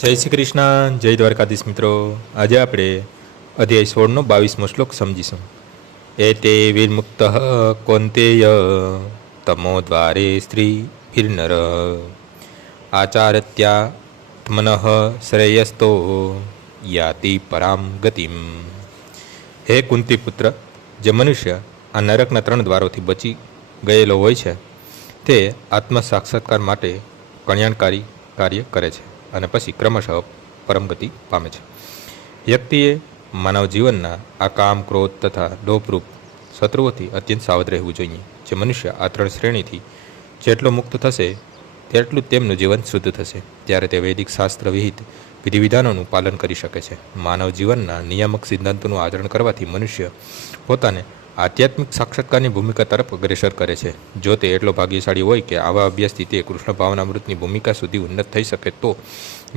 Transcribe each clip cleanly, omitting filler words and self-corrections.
જય શ્રી કૃષ્ણ, જય દ્વારકાધીશ મિત્રો. આજે આપણે અધ્યાય 16નો 22મો શ્લોક સમજીશું. એતે વિર્મુક્ત કૌંતેય તમો દ્વારે સ્ત્રી વિર્નર આચારત્યાત્મનઃ શ્રેયસ્તો યાતિ પરામ ગતિમ. હે કુંતી પુત્ર, જે મનુષ્ય આ નરકના 3 દ્વારોથી બચી ગયેલો હોય છે તે આત્મ સાક્ષાત્કાર માટે કલ્યાણકારી કાર્ય કરે છે અને પછી ક્રમશઃ પરમગતિ પામે છે. વ્યક્તિએ માનવ જીવનના આ કામ, ક્રોધ તથા લોભરૂપ શત્રુઓથી અત્યંત સાવધ રહેવું જોઈએ. જે મનુષ્ય આ 3 શ્રેણીથી જેટલો મુક્ત થશે તેટલું તેમનું જીવન શુદ્ધ થશે. ત્યારે તે વૈદિક શાસ્ત્ર વિહિત વિધિવિધાનોનું પાલન કરી શકે છે. માનવ જીવનના નિયામક સિદ્ધાંતોનું આચરણ કરવાથી મનુષ્ય પોતાને આધ્યાત્મિક સાક્ષાત્કારની ભૂમિકા તરફ અગ્રેસર કરે છે. જો તે એટલો ભાગ્યશાળી હોય કે આવા અભ્યાસથી તે કૃષ્ણ ભાવનામૃતની ભૂમિકા સુધી ઉન્નત થઈ શકે તો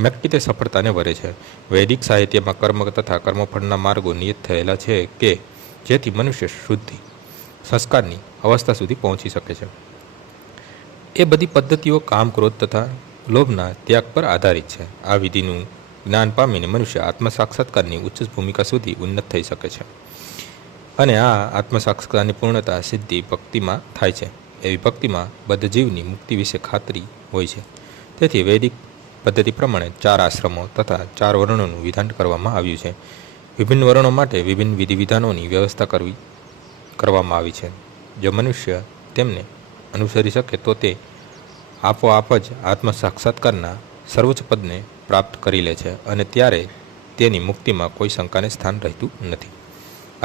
નક્કી તે સફળતાને વરે છે. વૈદિક સાહિત્યમાં કર્મ તથા કર્મફળના માર્ગો નિયત થયેલા છે કે જેથી મનુષ્ય શુદ્ધિ સંસ્કારની અવસ્થા સુધી પહોંચી શકે છે. એ બધી પદ્ધતિઓ કામ, ક્રોધ તથા લોભના ત્યાગ પર આધારિત છે. આ વિધિનું જ્ઞાન પામીને મનુષ્ય આત્મ સાક્ષાત્કારની ઉચ્ચ ભૂમિકા સુધી ઉન્નત થઈ શકે છે અને આ આત્મસાક્ષાત્કારની પૂર્ણતા સિદ્ધિ ભક્તિમાં થાય છે. એવી ભક્તિમાં બદ્ધ જીવની મુક્તિ વિશે ખાતરી હોય છે. તેથી વૈદિક પદ્ધતિ પ્રમાણે 4 આશ્રમો તથા 4 વર્ણોનું વિધાન કરવામાં આવ્યું છે. વિભિન્ન વર્ણો માટે વિભિન્ન વિધિવિધાનોની વ્યવસ્થા કરવામાં આવી છે. જો મનુષ્ય તેમને અનુસરી શકે તો તે આપોઆપ જ આત્મ સાક્ષાત્કારના સર્વોચ્ચ પદને પ્રાપ્ત કરી લે છે અને ત્યારે તેની મુક્તિમાં કોઈ શંકાને સ્થાન રહેતું નથી.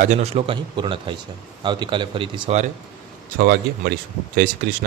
આજનો શ્લોક અહીં પૂર્ણ થાય છે. આવતીકાલે ફરીથી સવારે 6 વાગ્યે મળીશું. જય શ્રી કૃષ્ણ.